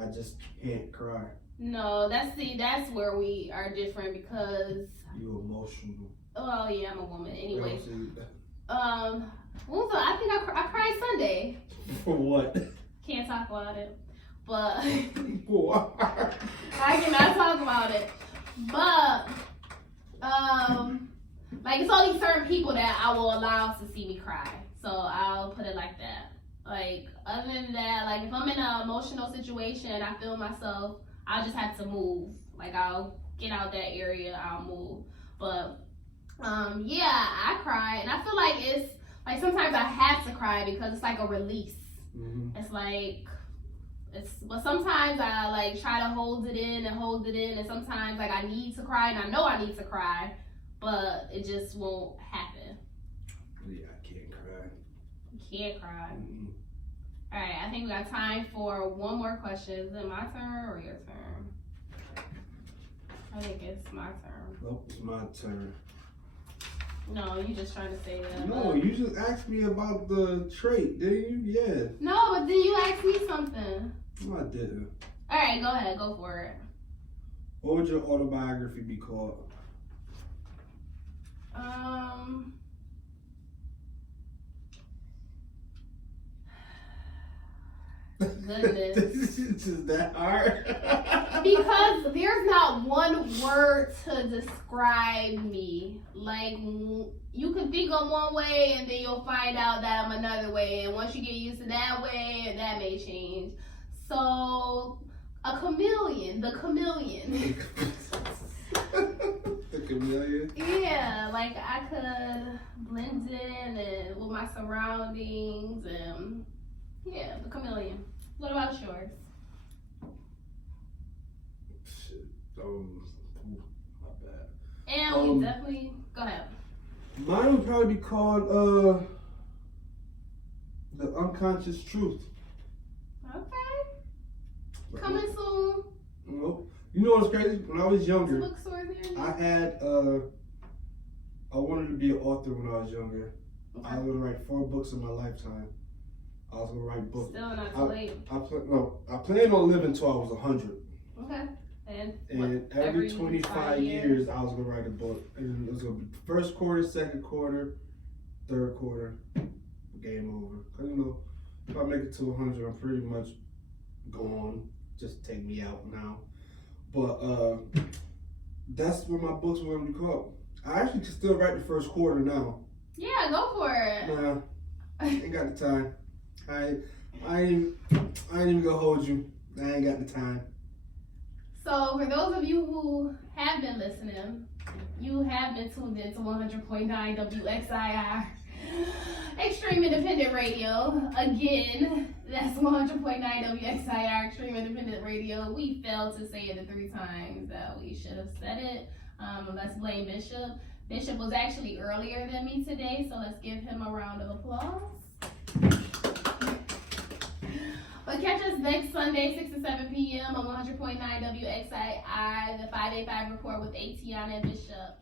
I just can't cry. No, that's where we are different because You emotional. oh yeah, I'm a woman anyway. Yeah, I think I cried Sunday. for what? Can't talk about it, but For I cannot talk about it. But like it's only certain people that I will allow to see me cry. So I'll put it like that. Like other than that, like if I'm in an emotional situation, I feel myself, I'll just have to move. Like I'll get out that area, I'll move. But yeah, I cry, and I feel like it's like sometimes I have to cry because it's like a release. It's like but sometimes I like try to hold it in, and sometimes like I need to cry, and I know I need to cry, but it just won't happen. Yeah, I can't cry. You can't cry. All right, I think we got time for one more question. Is it my turn or your turn? I think it's my turn. Nope, it's my turn. No, you just trying to say that. No, you just asked me about the trait, didn't you? Yeah. No, but then you asked me something. No, I didn't. All right, go ahead, go for it. What would your autobiography be called? Goodness. It's just that hard. Because there's not one word to describe me. Like, you can think of one way and then you'll find out that I'm another way. And once you get used to that way, that may change. So, a chameleon. The chameleon. The chameleon? Yeah, like I could blend in and with my surroundings and yeah, the chameleon. What about yours? Shit. My bad. And we definitely go ahead. Mine would probably be called The Unconscious Truth. Okay. Coming soon. Nope. You know what's crazy? When I was younger, Bookstores here. I wanted to be an author when I was younger. Okay. I was gonna write 4 books in my lifetime. I was gonna write books. Still not too late. I planned on living until I was 100. Okay. And every 25 years, I was gonna write a book. And it was gonna be first quarter, second quarter, third quarter, game over. Cause you know, if I make it to 100, I'm pretty much gone. Just take me out now. But that's what my books were gonna be called. I actually can still write the first quarter now. Yeah, go for it. Nah, ain't got the time. I ain't even gonna hold you. I ain't got the time. So for those of you who have been listening, you have been tuned in to 100.9 WXIR Extreme Independent Radio. Again, that's 100.9 WXIR Extreme Independent Radio. We failed to say it the 3 times that we should have said it. Let's blame Bishop. Bishop was actually earlier than me today, so let's give him a round of applause. But catch us next Sunday, 6 to 7 p.m. on 100.9 WXIR, the 585 report with Atiana and Bishop.